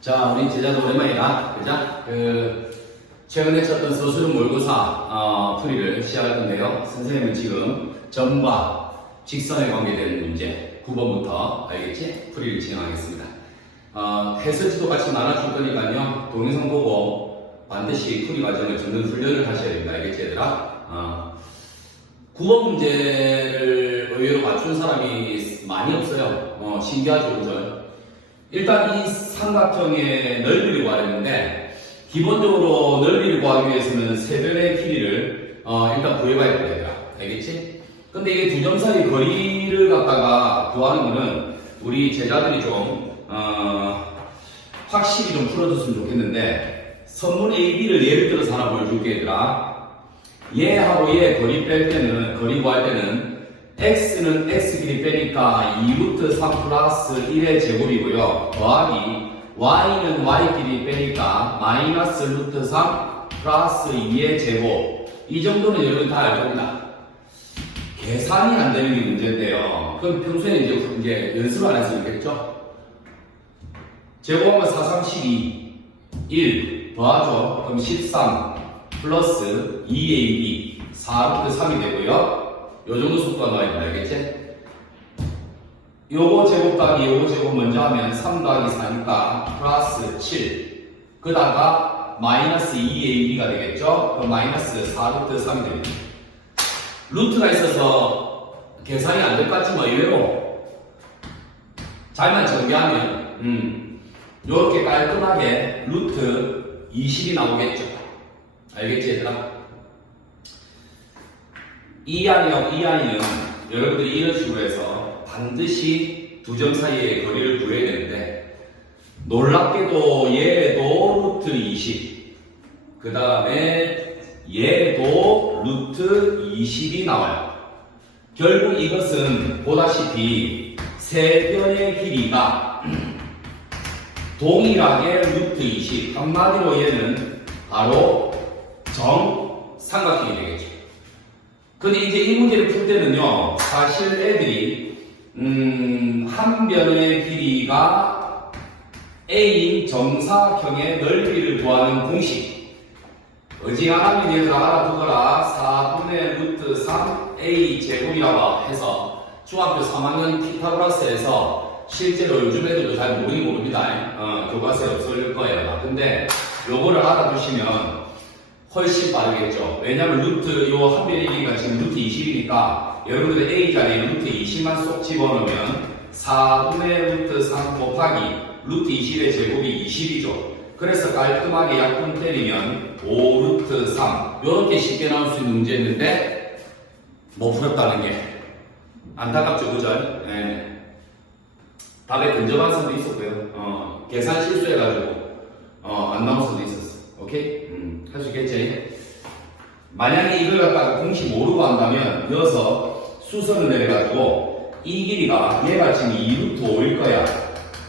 자, 우리 제자도 오랜만이다. 그죠? 최근에 쳤던 서술은 모의고사 풀이를 시작할 건데요. 선생님은 지금 점과 직선에 관계되는 문제 9번부터 알겠지? 풀이를 진행하겠습니다. 해설지도 같이 나눠줄 거니까요. 동영상 보고 반드시 풀이 과정을 듣는 훈련을 하셔야 됩니다. 알겠지, 얘들아? 9번 문제를 의외로 맞춘 사람이 많이 없어요. 신기하죠, 그죠? 일단 이 삼각형의 넓이를 구하려는데 기본적으로 넓이를 구하기 위해서는 세변의 길이를 일단 구해봐야 됩니다. 알겠지? 근데 이게 두 점 사이 거리를 갖다가 구하는 거는 우리 제자들이 좀 확실히 좀 풀어줬으면 좋겠는데, 선문 AB를 예를 들어서 하나 보여줄게, 얘들아. 얘하고 얘 거리 뺄 때는, 거리 구할 때는 x는 x 길이 빼니까 2루트 3 플러스 1의 제곱이고요. 더하기 y는 y 길이 빼니까 마이너스 루트 3 플러스 2의 제곱. 이 정도는 여러분 다 알 겁니다. 계산이 안 되는 게 문제인데요. 그럼 평소에 이제 연습을 안 해서 있겠죠? 제곱하면 4, 3, 12, 1 더하죠. 그럼 13 플러스 2ab 4루트 3이 되고요. 요 정도 속도가 나와야 된다, 알겠지? 요거 제곱 더하기 요거 제곱 먼저 하면 3 더하기 4니까 플러스 7. 그다가 마이너스 2ab가 되겠죠? 그럼 마이너스 4루트 3이 됩니다. 루트가 있어서 계산이 안 될 것 같지만 의외로 잘만 정비하면 요렇게 깔끔하게 루트 20이 나오겠죠? 알겠지, 얘들아? EI는 여러분들이 이런 식으로 해서 반드시 두 점 사이의 거리를 구해야 되는데, 놀랍게도 얘도 루트 20, 그 다음에 얘도 루트 20이 나와요. 결국 이것은 보다시피 세변의 길이가 동일하게 루트 20, 한마디로 얘는 바로 정삼각형이 되겠죠. 근데 이제 이 문제를 풀 때는요, 사실 애들이 한 변의 길이가 A인 정사각형의 넓이를 구하는 공식, 어지간하면 얘들 알아두거라. 4분의 루트 3 A 제곱이라고 해서 중학교 3학년 피타고라스에서 실제로 요즘 애들도 잘 모르긴 모릅니다. 교과서에 없을 거예요. 근데 요거를 알아두시면 훨씬 빠르겠죠. 왜냐면 루트, 요 한 변의 길이가 지금 루트 20이니까 여러분들의 A 자리에 루트 20만 쏙 집어넣으면 4분의 루트 3 곱하기 루트 20의 제곱이 20이죠. 그래서 깔끔하게 약분 때리면 5 루트 3. 요렇게 쉽게 나올 수 있는 문제였는데 못 풀었다는 게 안타깝죠, 그죠? 네. 답에 근접한 수도 있었고요. 계산 실수해가지고 안 나올 수도 있었어. 오케이? 할 수 있겠지? 만약에 이걸 갖다가 공식 모르고 한다면 여기서 수선을 내려가지고 이 길이가 얘가 지금 2루트 5일 거야.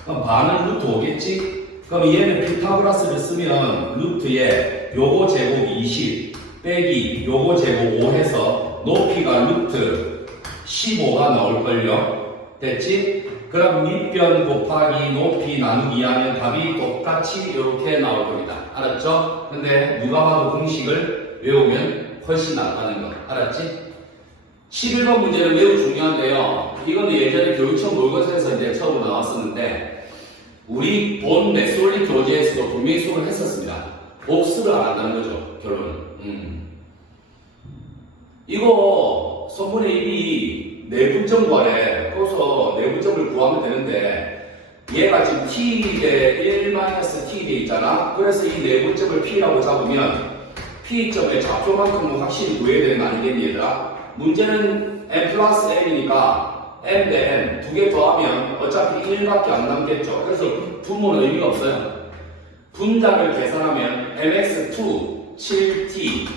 그럼 반은 루트 5겠지? 그럼 얘는 피타고라스를 쓰면 루트에 요거 제곱 20 빼기 요거 제곱 5 해서 높이가 루트 15가 나올걸요? 됐지? 그럼 밑변 곱하기 높이 나누기 하면 답이 똑같이 이렇게 나올 겁니다. 알았죠? 근데 누가 봐도 공식을 외우면 훨씬 낫다는 거. 알았지? 11번 문제는 매우 중요한데요. 이거는 예전에 교육청 모의고사에서 이제 처음으로 나왔었는데, 우리 본 맥스웰리 교재에서도 분명히 수업을 했었습니다. 복습을 안 한다는 거죠, 결론은. 이거 선문의 입이 내분점 구하래. 그래서 내분점을 구하면 되는데, 얘가 지금 t에 1-t 돼 있잖아. 그래서 이 내분점을 p라고 잡으면 p점의 좌표만큼은 확실히 구해야 되는 거 아니겠니, 얘들아? 문제는 n 플러스 n이니까 n 대 n 두 개 더하면 어차피 1밖에 안 남겠죠. 그래서 분모는 의미가 없어요. 분자를 계산하면 mx2 7t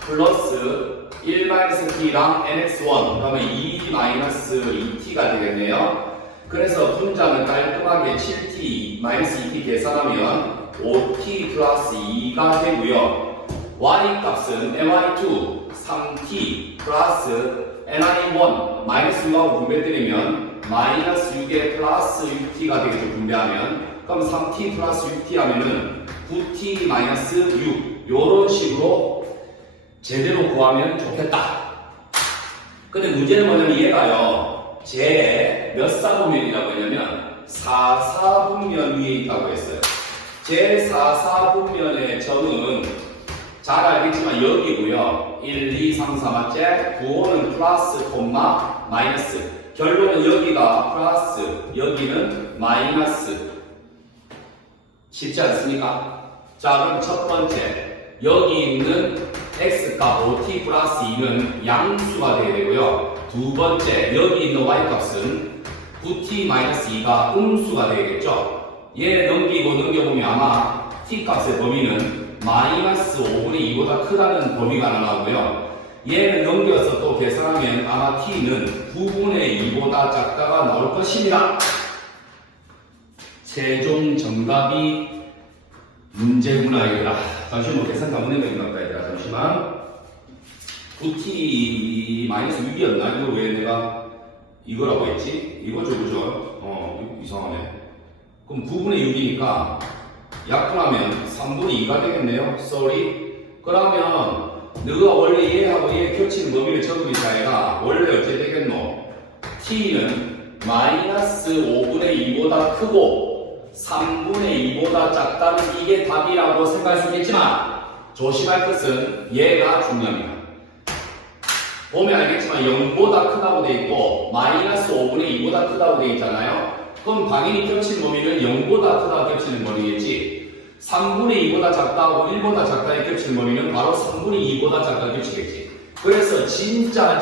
플러스 1-t랑 nx1 그러면 2-2t가 되겠네요. 그래서 분자는 깔끔하게 7t 2t 계산하면 5t 플러스 2가 되고요. y 값은 ny2 3t 플러스 ni1 마이너스 6하고 분배드리면 마이너스 6에 플러스 6t가 되겠죠. 분배하면. 그럼 3t 플러스 6t 하면은 9t 마이너스 6 요런 식으로 제대로 구하면 좋겠다. 근데 문제는 뭐냐면 얘가요. 제 몇 사분면이라고 했냐면 4사분면 위에 있다고 했어요. 제 4사분면의 점은 잘 알겠지만 여기고요. 1, 2, 3, 4 맞지? 부호는 플러스, 콤마, 마이너스. 결론은 여기가 플러스, 여기는 마이너스. 쉽지 않습니까? 자, 그럼 첫 번째. 여기 있는 x값 5t 플러스 2는 양수가 되어야 되고요. 두 번째, 여기 있는 y값은 9t 마이너스 2가 음수가 되겠죠. 얘 넘기고 넘겨보면 아마 t값의 범위는 마이너스 5분의 2보다 크다는 범위가 나오고요. 얘를 넘겨서 또 계산하면 아마 t는 9분의 2보다 작다가 나올 것입니다. 최종 정답이 문제구나 얘들아. 잠시만 계산 잘못된 거 있나 보다 얘들아. 잠시만. 9t 마이너스 6이었나? 이거 왜 내가 이거라고 했지? 이거죠 그죠? 이상하네. 그럼 9분의 6이니까 약분하면 3분의 2가 되겠네요. sorry. 그러면 너가 원래 얘하고 얘 겹치는 범위를 적으니까 얘가 원래 어떻게 되겠노? t는 마이너스 5분의 2보다 크고 3분의 2보다 작다는 이게 답이라고 생각할 수 있겠지만 조심할 것은 얘가 중요합니다. 보면 알겠지만 0보다 크다고 되어 있고 마이너스 5분의 2보다 크다고 되어 있잖아요. 그럼 당연히 겹치는 범위는 0보다 크다고 겹치는 범위겠지. 3분의 2보다 작다고 1보다 작다에 겹치는 범위는 바로 3분의 2보다 작다에 겹치겠지. 그래서 진짜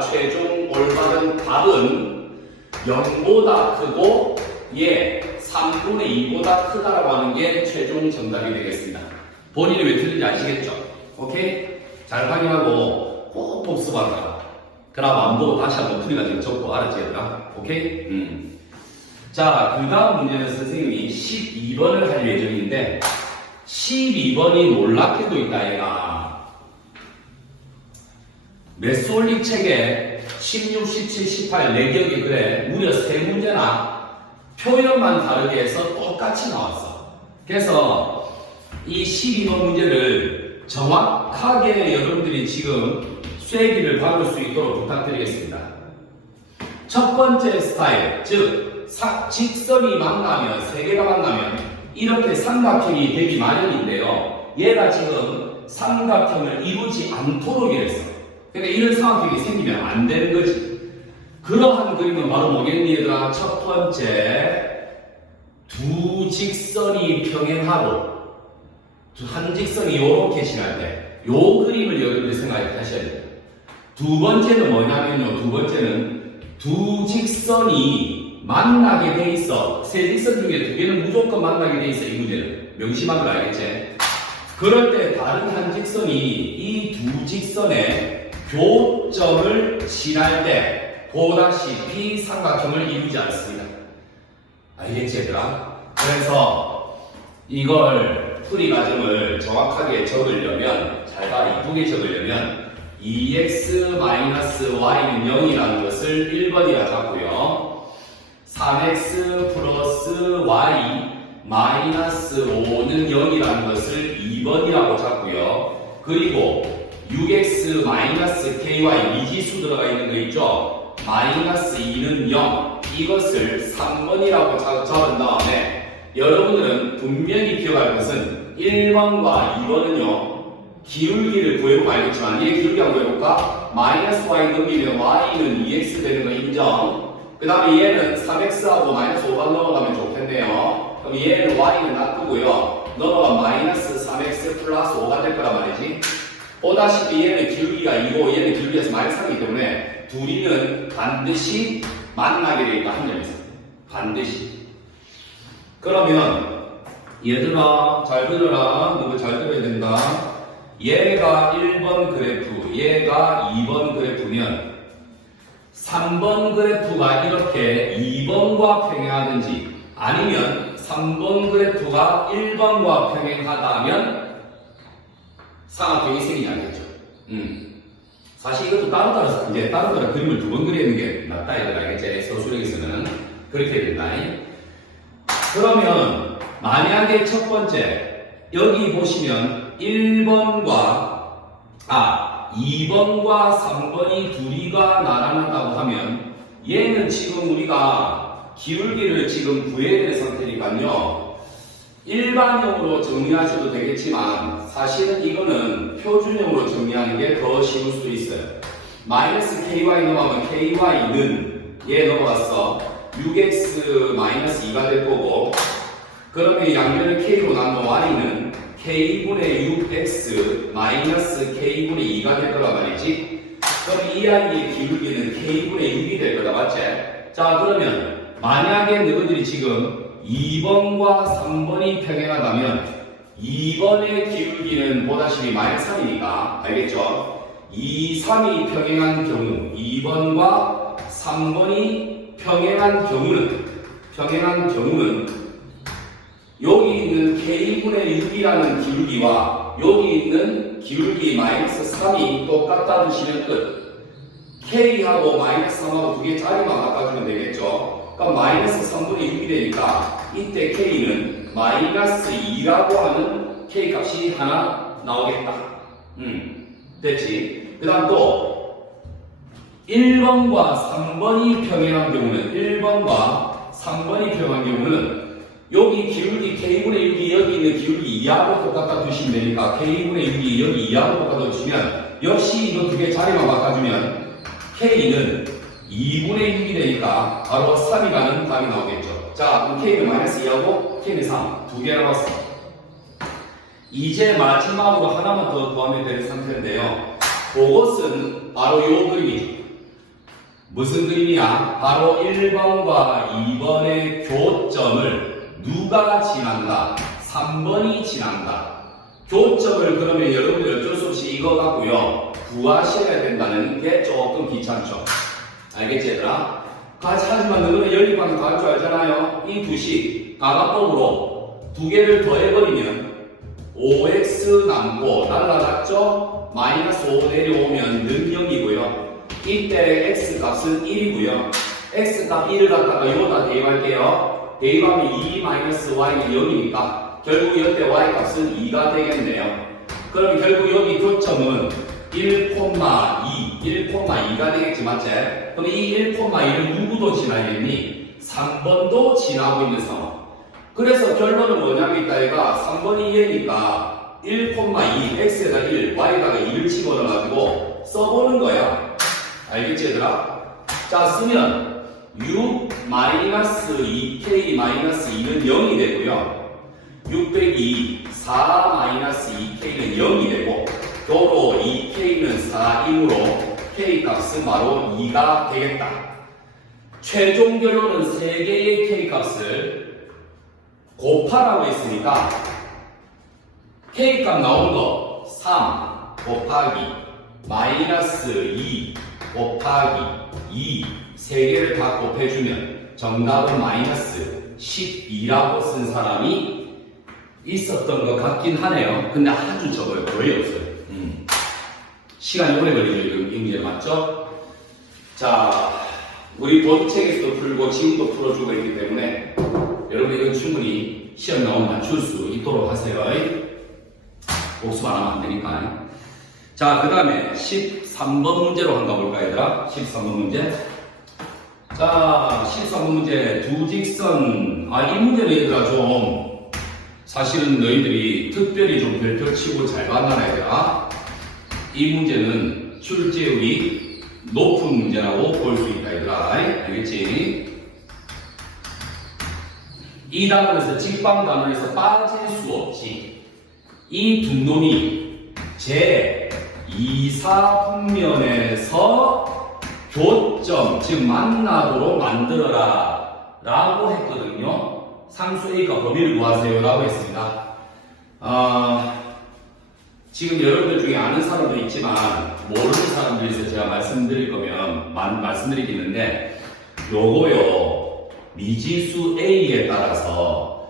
최종 올바른 답은 0보다 크고 3분의 2보다 크다라고 하는 게 최종 정답이 되겠습니다. 본인이 왜 틀린지 아시겠죠? 오케이? 잘 확인하고 꼭 복습하라. 그럼 안 보고 다시 한번 풀이가 적고 알았지 얘들아? 오케이? 자, 그 다음 문제는 선생님이 12번을 할 예정인데 12번이 놀랍게도 있다 얘가. 메솔릭 책에 16, 17, 18 내 기억에 그래 무려 3문제나 표현만 다르게 해서 똑같이 나왔어. 그래서 이 12번 문제를 정확하게 여러분들이 지금 쐐기를 박을 수 있도록 부탁드리겠습니다. 첫 번째 스타일, 즉 직선이 만나면, 세 개가 만나면 이렇게 삼각형이 되기 마련인데요. 얘가 지금 삼각형을 이루지 않도록 이랬어. 그러니까 이런 삼각형이 생기면 안 되는 거지. 그러한 그림은 바로 뭐겠니 얘들아? 첫 번째, 두 직선이 평행하고 한 직선이 요렇게 지날 때, 요 그림을 여러분들이 생각하셔야 돼요. 두 번째는 뭐냐면요. 두 번째는 두 직선이 만나게 돼 있어. 세 직선 중에 두 개는 무조건 만나게 돼 있어. 이 문제는 명심하면 알겠지? 그럴 때 다른 한 직선이 이 두 직선의 교점을 지날 때 보다시피 삼각형을 이루지 않습니다. 알겠지 얘들아? 그래서 이걸 풀이 과정을 정확하게 적으려면, 잘 봐, 이쁘게 적으려면 2x-y는 0이라는 것을 1번이라 잡고요. 3x 플러스 y 마이너스 5는 0이라는 것을 2번이라고 잡고요. 그리고 6x 마이너스 ky 미지수 들어가 있는 거 있죠? 마이너스 2는 0 이것을 3번이라고 적은 다음에 여러분들은 분명히 기억할 것은 1번과 2번은요 기울기를 구해보면 알겠지만 얘 기울기 한번 구해볼까? 마이너스 y 넘기면 y는 2x 되는 거 인정. 그 다음에 얘는 3x하고 마이너스 5가 넘어가면 좋겠네요. 그럼 얘는 y는 놔두고요. 넘어가 마이너스 3x 플러스 5가 될 거란 말이지. 보다시피 얘는 기울기가 2고 얘는 기울기에서 마이너스 3이기 때문에 둘이는 반드시 만나게 되어 있다. 한 점에서 반드시. 그러면 얘들아 잘 들어라. 너무 잘 들어야 된다. 얘가 1번 그래프, 얘가 2번 그래프면 3번 그래프가 이렇게 2번과 평행하든지 아니면 3번 그래프가 1번과 평행하다면 삼각형이 생기지 않겠죠. 사실 이것도 따로따로 그림을 두 번 그리는 게 낫다 이걸 알겠지? 서술형에서는 그렇게 된다. 그러면 만약에 첫 번째 여기 보시면 2번과 3번이 둘이가 나란하다고 하면 얘는 지금 우리가 기울기를 지금 구해야 될 상태니까요. 일반형으로 정리하셔도 되겠지만 사실은 이거는 표준형으로 정리하는 게 더 쉬울 수 있어요. 마이너스 ky 넘어가면 ky는 얘 넘어갔어 6x 마이너스 2가 될 거고, 그러면 양면을 k로 나누면 y는 k분의 6x 마이너스 k분의 2가 될 거란 말이지. 그럼 이 아이의 기울기는 k분의 6이 될 거다, 맞지? 자, 그러면 만약에 너희들이 지금 2번과 3번이 평행하다면 2번의 기울기는 보다시피 마이너스 3이니까 알겠죠? 2, 3이 평행한 경우 2번과 3번이 평행한 경우는 여기 있는 k분의 6이라는 기울기와 여기 있는 기울기 마이너스 3이 똑같다 두시면 끝. k하고 마이너스 3하고 두 개 자리만 바꿔주면 되겠죠? 그럼 마이너스 3분의 6이 되니까 이때 k는 마이너스 2라고 하는 k 값이 하나 나오겠다. 됐지? 그 다음 또 1번과 3번이 평행한 경우는 1번과 3번이 평행한 경우는 여기 기울기 k분의 6이 여기 있는 기울기 2하고 똑같다 두시면 되니까 k분의 6이 여기 2하고 똑같다 두시면 역시 이거 두 개 자리만 바꿔주면 k는 2분의 6이 되니까 바로 3이 가는 답이 나오겠죠. 자, 그럼 k는 마이너스 2하고 k는 3 두 개 남았어. 이제 마지막으로 하나만 더 구하면 되는 상태인데요. 그것은 바로 이 그림이죠. 무슨 그림이야? 바로 1번과 2번의 교점을 누가 지난다? 3번이 지난다. 교점을 그러면 여러분들 어쩔 수 없이 이거 갖고요 구하셔야 된다는 게 조금 귀찮죠. 알겠지 얘들아? 하지만 너는 연립하면 다 할 줄 알잖아요. 이 두식 가각법으로 두 개를 더해버리면 5x 남고 날라갔죠? 마이너스 5 내려오면 는 0이고요. 이때 x 값은 1이고요. x 값 1을 갖다가 이거다 대입할게요. 대입하면 2 마이너스 y는 0이니까 결국 이때 y 값은 2가 되겠네요. 그럼 결국 여기 교점은 1,2가 되겠지, 맞지? 그럼 이 1,2는 누구도 지나겠니? 3번도 지나고 있는 상황. 그래서 결론은 뭐냐면 이따 얘가 3번이 얘니까 1,2 x에다 1, y에다가 2를 집어넣어가지고 써보는 거야. 알겠지 얘들아? 자, 쓰면 6 마이너스 2k 마이너스 2는 0이 되고요. 6 빼기 4 마이너스 2k는 0이 되고 도로 2k는 4이므로 k 값은 바로 2가 되겠다. 최종 결론은 3개의 k 값을 곱하라고 했으니까 k 값 나온 거 3 곱하기 마이너스 2 곱하기 2 3개를 다 곱해주면 정답은 마이너스 12라고 쓴 사람이 있었던 것 같긴 하네요. 근데 아주 적어요. 거의 없어요. 시간이 오래 걸리죠. 이 문제 맞죠? 자, 우리 본책에서도 풀고 지금도 풀어주고 있기 때문에 여러분 이건 충분히 시험 나오면 맞출 수 있도록 하세요. 복습 안 하면 안 되니까. 자, 그 다음에 13번 문제로 한가 볼까 얘들아? 13번 문제. 자, 13번 문제 두 직선. 이 문제는 얘들아 좀 사실은 너희들이 특별히 좀 별표 치고 잘 받아놔야 되라. 이 문제는 출제율이 높은 문제라고 볼 수 있다 얘들아. 알겠지? 이 단원에서 직방 단원에서 빠질 수 없지. 이 두 놈이 제 2사분면에서 교점 즉 만나도록 만들어라 라고 했거든요. 상수 A가 범위를 구하세요 라고 했습니다. 지금 여러분들 중에 아는 사람도 있지만 모르는 사람들이 있어서 제가 말씀드릴 거면 말씀드리겠는데 요거요 미지수 A에 따라서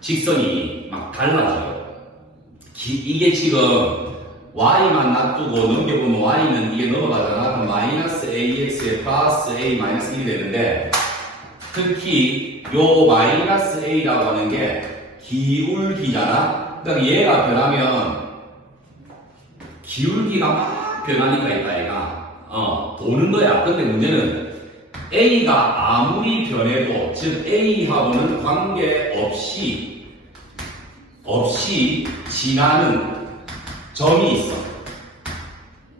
직선이 막 달라져요. 이게 지금 y만 놔두고 넘겨보면 y는 이게 넘어가잖아. 그럼 마이너스 ax에 플러스 a 마이너스 1이 되는데, 특히 요 마이너스 a라고 하는 게 기울기잖아. 그러니까 얘가 변하면 기울기가 막 변하니까 있다 얘가 도는 거야. 근데 문제는 a가 아무리 변해도, 즉 a하고는 관계없이 지나는 점이 있어.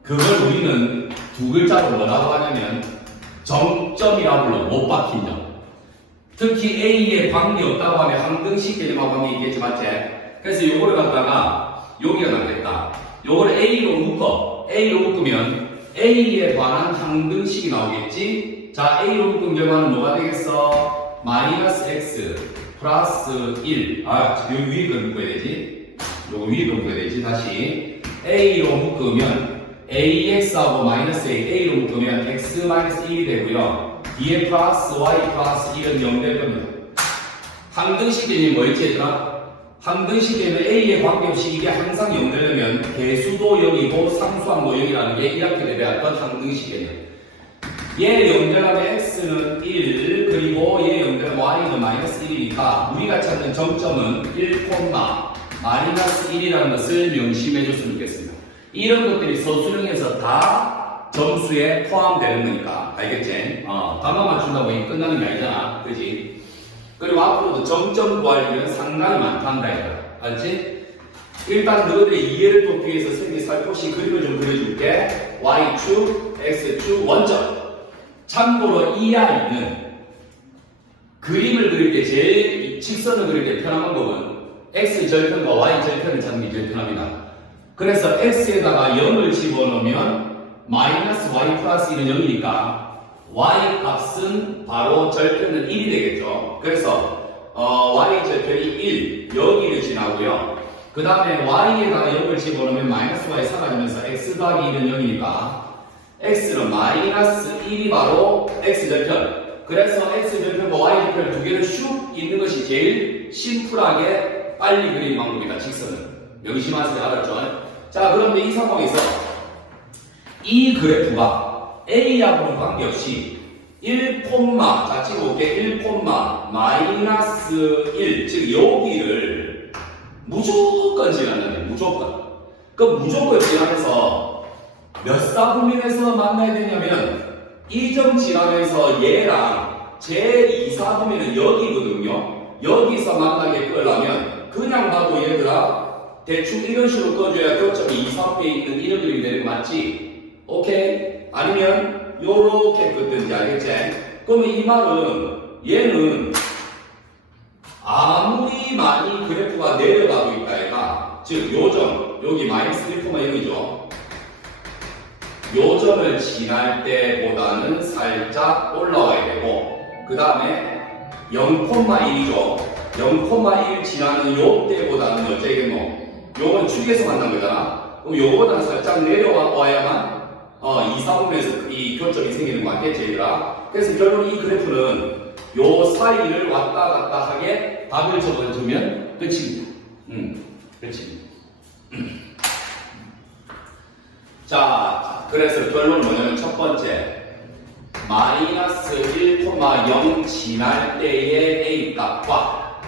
그걸 우리는 두 글자로 뭐라고 하냐면 정점이라고 불러. 못 박힌 점. 특히 A에 관계없다고 하면 항등식 개념하고 관계 있겠지, 맞지? 그래서 요거를 갖다가 여기가 나오겠다. 요거를 A로 묶어. A로 묶으면 A에 관한 항등식이 나오겠지? 자, A로 묶은 결과는 뭐가 되겠어? 마이너스 X 플러스 1. 여기 위에 걸 묶어야 되지? 요거 위에 걸 묶어야 되지? 다시. A로 묶으면 AX하고 마이너스 A로 묶으면 X 마이너스 1이 되고요. 뒤에 플러스 y 플러스 1은 0 될 겁니다. 항등식 개념이 뭐였지 얘들아? 항등식 개념은 A에 관계없이 이게 항상 0 되려면 개수도 0이고 상수항도 0이라는 게 1학기 때 배웠던 항등식 개념. 얘 0 되려면 x는 1 그리고 얘 0 되면 y는 마이너스 1이니까 우리가 찾는 정점은 1, 마이너스 1이라는 것을 명심해 줬으면 좋겠습니다. 이런 것들이 서술형에서 다 점수에 포함되는 거니까 알겠지? 답만 맞춘다고 이게 끝나는 게 아니잖아, 그지? 그리고 앞으로도 정점 구할 일은 상당히 많단다 이거야, 알지? 일단 너희들의 이해를 돕기 위해서 선생님이 살포시 그림을 좀 그려줄게. y축, x축, 원점. 참고로 이 아이는 그림을 그릴 때 제일 직선을 그릴 때 편한 방법은 x 절편과 y 절편을 찾는 게 제일 편합니다. 그래서 x에다가 0을 집어넣으면 마이너스 y 플러스 1은 0이니까 y 값은 바로 절편은 1이 되겠죠. 그래서 y 절편이 1, 여기를 지나고요. 그 다음에 y에다가 0을 집어넣으면 마이너스 y 사라지면서 x 더하기 1은 0이니까 x는 마이너스 1이 바로 x 절편. 그래서 x 절편과 y 절편 두 개를 슉 있는 것이 제일 심플하게 빨리 그리는 방법이다. 직선은. 명심하세요. 알았죠? 자, 그런데 이 상황에서 이 그래프가 A하고는 관계없이 1, 자, 찍어볼게. 1, 마이너스 1. 즉, 여기를 무조건 지나는 무조건. 그 무조건 지나면서 몇 사분면에서 만나야 되냐면 이 점 지나면서 얘랑 제 2사분면은 여기거든요. 여기서 만나게 끌려면 그냥 봐도 얘들아 대충 이런 식으로 꺼줘야 교점이 2, 3배에 있는 이런 그림이 되는 거 맞지? 오케이? 아니면 요렇게 긋든지 알겠지? 그러면 이 말은 얘는 아무리 많이 그래프가 내려가고 있다 얘가 즉 요점 여기 마이너스 1,0이죠. 요점을 지날 때보다는 살짝 올라와야 되고 그 다음에 0,1이죠. 0,1 지나는 요 때보다는 어쩌겠노? 요건 축에서 만난 거잖아. 그럼 요거보다는 살짝 내려와야만 2, 4분에서 이 교점이 생기는 거 맞겠지 얘들아? 그래서 결론 이 그래프는 요 사이를 왔다 갔다 하게 답을 적어주면 끝입니다. 끝입니다. 자, 그래서 결론은 뭐냐면 첫 번째 마이너스 1,0 지날 때의 A 값과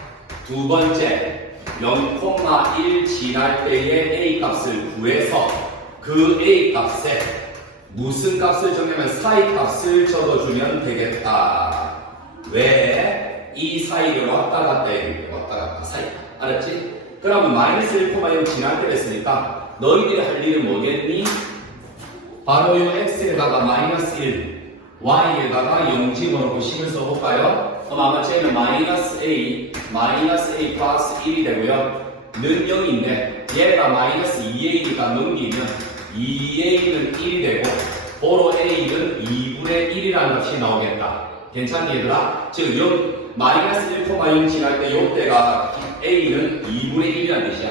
두 번째 0,1 지날 때의 A 값을 구해서 그 A 값에 무슨 값을 정하면 사이 값을 적어주면 되겠다. 왜? 이 사이를 왔다 갔다 해야 돼. 왔다 갔다 사이. 알았지? 그러면 마이너스 1,0 지날 때 됐으니까 너희들이 할 일은 뭐겠니? 바로 이 x에다가 마이너스 1, y에다가 0 집어넣고 식을 써볼까요? 그럼 아마 쟤는 마이너스 a 플러스 1이 되고요. 는 0인데 얘가 마이너스 2a니까 넘기면 2a는 1이 되고 보로 a는 2분의 1이라는 값이 나오겠다. 괜찮니 얘들아? 즉 마이너스 1,0 지날 때 요때가 a는 2분의 1이라는 뜻이야.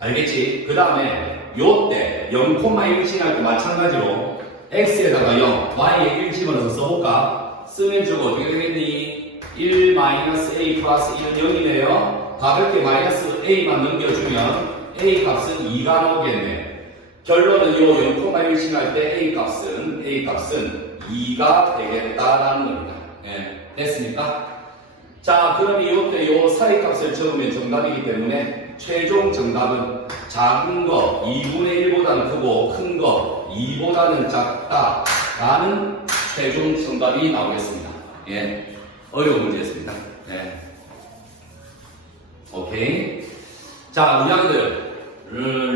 알겠지? 그 다음에 요때 0,1 지날 때 마찬가지로 x에다가 0, y에 1 집어넣어서 써볼까? 쓰면 저거 어떻게 되겠니? 1 마이너스 a 플러스 1은 0이네요. 가볍게 마이너스 a만 넘겨주면 A 값은 2가 나오겠네. 결론은 요 0,1 칭할 때 A 값은 2가 되겠다라는 겁니다. 예, 됐습니까? 자, 그럼 이것도 요 사이 값을 적으면 정답이기 때문에 최종 정답은 작은 거 2분의 1보다는 크고 큰 거 2보다는 작다 라는 최종 정답이 나오겠습니다. 예, 어려운 문제였습니다. 예. 오케이. 자, 우리 아이들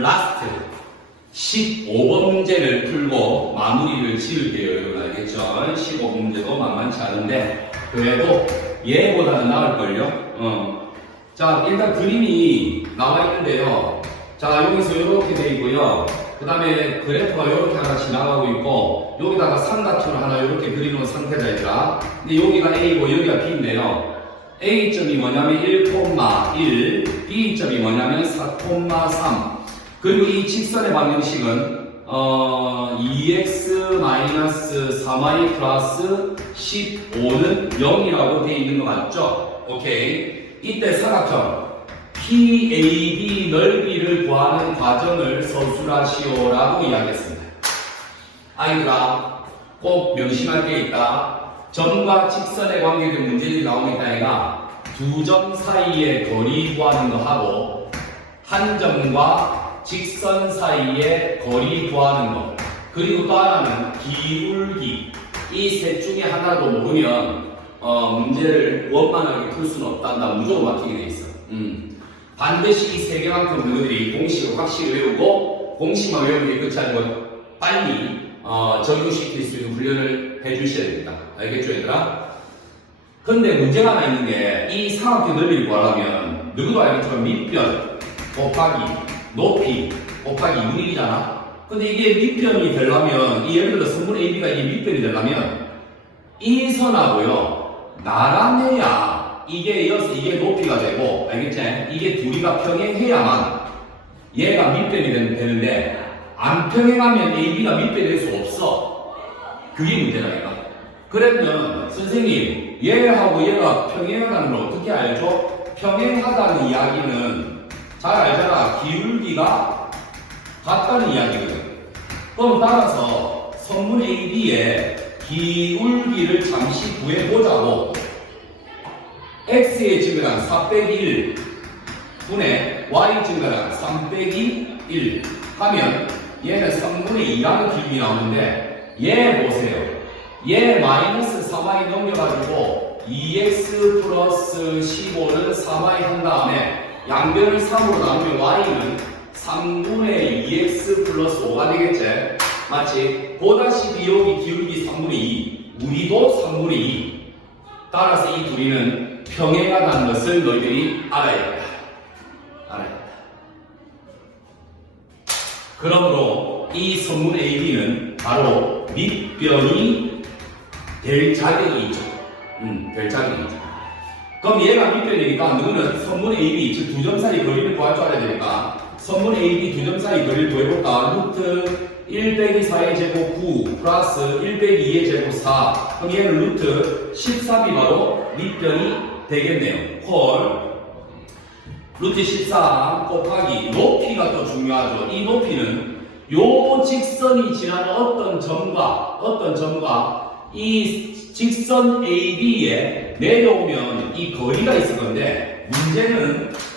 라스트 15번 문제를 풀고 마무리를 지을게요. 여러분 알겠죠? 15번 문제도 만만치 않은데 그래도 얘보다는 나을걸요? 자, 일단 그림이 나와 있는데요. 자, 여기서 이렇게 돼 있고요. 그 다음에 그래프가 이렇게 하나 지나가고 있고 여기다가 삼각형을 하나 이렇게 그리는 상태다 얘들아. 근데 여기가 A고 여기가 B인데요. A점이 뭐냐면 1,1, B점이 뭐냐면 4,3. 그리고 이 직선의 방정식은 2x-3y 플러스 15는 0이라고 되어 있는 거 맞죠? 오케이. 이때 사각형 PAB 넓이를 구하는 과정을 서술하시오라고 이야기했습니다. 아이들아, 꼭 명심할 게 있다. 점과 직선에 관계된 문제들이 나오는 아이가 두 점 사이의 거리 구하는 거 하고 한 점과 직선 사이의 거리 구하는 거, 그리고 또 하나는 기울기. 이 셋 중에 하나도 모르면 문제를 원만하게 풀 수는 없단다. 무조건 막히게 돼 있어. 반드시 이 세 개만큼 너희들이 공식을 확실히 외우고 공식만 외우는 게 끝이 아니고 빨리 적용시킬 수 있는 훈련을 해주셔야 됩니다. 알겠죠, 얘들아? 근데 문제가 하나 있는 게 이 삼각형 넓이를 구하려면 누구도 알겠지만 밑변 곱하기 높이 곱하기 6이잖아. 근데 이게 밑변이 되려면 이 예를 들어 선분 AB가 이게 밑변이 되려면 이 선하고요 나란해야 이게 이어서 이게 높이가 되고, 알겠지? 이게 둘이가 평행해야만 얘가 밑변이 되는데 안 평행하면 AB가 밑변이 될 수 없어. 그게 문제라니까. 그러면 선생님 얘하고 얘가 평행하다는 걸 어떻게 알죠? 평행하다는 이야기는 잘 알잖아. 기울기가 같다는 이야기거든. 그럼 따라서 선분 AB의 기울기를 잠시 구해보자고. x의 증가량 4 빼기 1 분의 y 증가량 3 빼기 1 하면 얘는 3분의 2라는 기울기 나오는데 얘 보세요. 얘 마이너스 3y 넘겨가지고 2x 플러스 15를 3y 한 다음에 양변을 3으로 나누면 y는 3분의 2x 플러스 5가 되겠지? 마치 보다시피 여기 기울기 3분의 2 우리도 3분의 2. 따라서 이 둘이는 평행하다는 것을 너희들이 알아야겠다. 그러므로 이 선분 AB는 바로 밑변이 될 자격이 있죠. 될 자격이 있죠. 그럼 얘가 밑변이니까 너는 선분 AB, 즉 두 점 사이 거리를 구할 줄 알아야 되니까 선분 AB 두 점 사이 거리를 구해볼까? 루트 1 빼기 4의 제곱 9 플러스 1 빼기 2의 제곱 4. 그럼 얘는 루트 13이 바로 밑변이 되겠네요. 콜. 루트 13 곱하기 높이가 더 중요하죠. 이 높이는 요 직선이 지나는 어떤 점과 이 직선 AB에 내려오면 이 거리가 있을 건데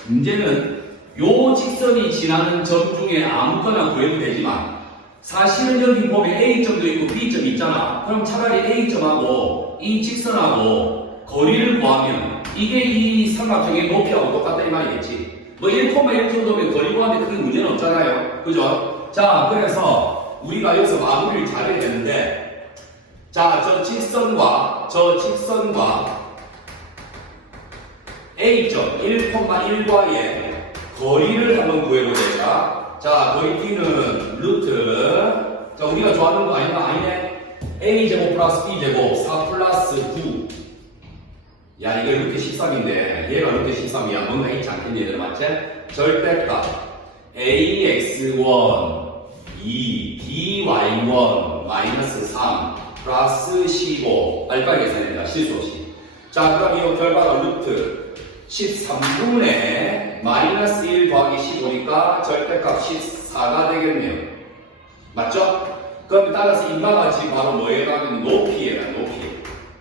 문제는 요 직선이 지나는 점 중에 아무거나 구해도 되지만 사실은 여기 보면 A점도 있고 B점이 있잖아. 그럼 차라리 A점하고 이 직선하고 거리를 구하면 이게 이 삼각형의 높이하고 똑같다 이 말이겠지. 뭐 1,1 정도면 거리 구하는데 큰 문제는 없잖아요. 그죠? 자, 그래서 우리가 여기서 마무리를 잘해야 되는데, 자, 저 직선과 A점 1,1과의 거리를 한번 구해보자. 자, 거리 B는 루트, 자, 우리가 좋아하는 거 아니네? A제곱 플러스 B제곱 4 플러스 9. 야, 이게 루트 13인데 얘가 루트 13이야. 뭔가 있지 않겠니 얘들 맞지? 절대값 AX1 2 DY1 마이너스 3 플러스 15 알파 계산입니다. 실수 없이. 자, 그럼 이 결과가 루트 13분의 마이너스 1 더하기 15니까 절대값 14가 되겠네요. 맞죠? 그럼 따라서 인마가 지금 바로 뭐에 해당하는 높이에요.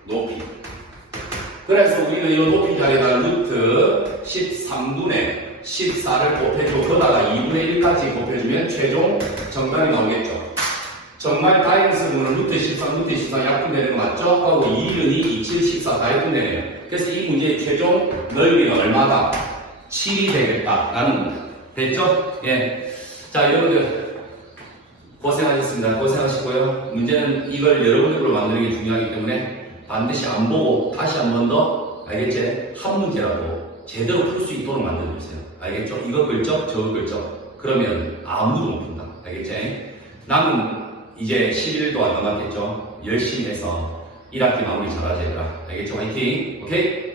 높이. 그래서 우리는 이 높이 자리에다 루트 13분의 14를 곱해주고 거다가 2분의 1까지 곱해주면 최종 정답이 나오겠죠. 정말 다이언스분은 루트 13, 루트 14 약분되는 거 맞죠? 하고 2, 2, 7, 14 다 약분되네요. 그래서 이 문제의 최종 넓이는 얼마다? 7이 되겠다라는 겁니다. 됐죠? 예. 자, 여러분들 고생하셨습니다. 고생하시고요. 문제는 이걸 여러분들로 만드는 게 중요하기 때문에 반드시 안 보고 다시 한 번 더, 알겠지? 한 문제라도 제대로 풀 수 있도록 만들어주세요. 알겠죠? 이거 글적, 저거 글적. 그러면 아무도 못 푼다. 알겠지? 남은 이제 11일도 안 남았겠죠? 열심히 해서 1학기 마무리 잘하자 얘들아. 알겠죠? 화이팅! 오케이?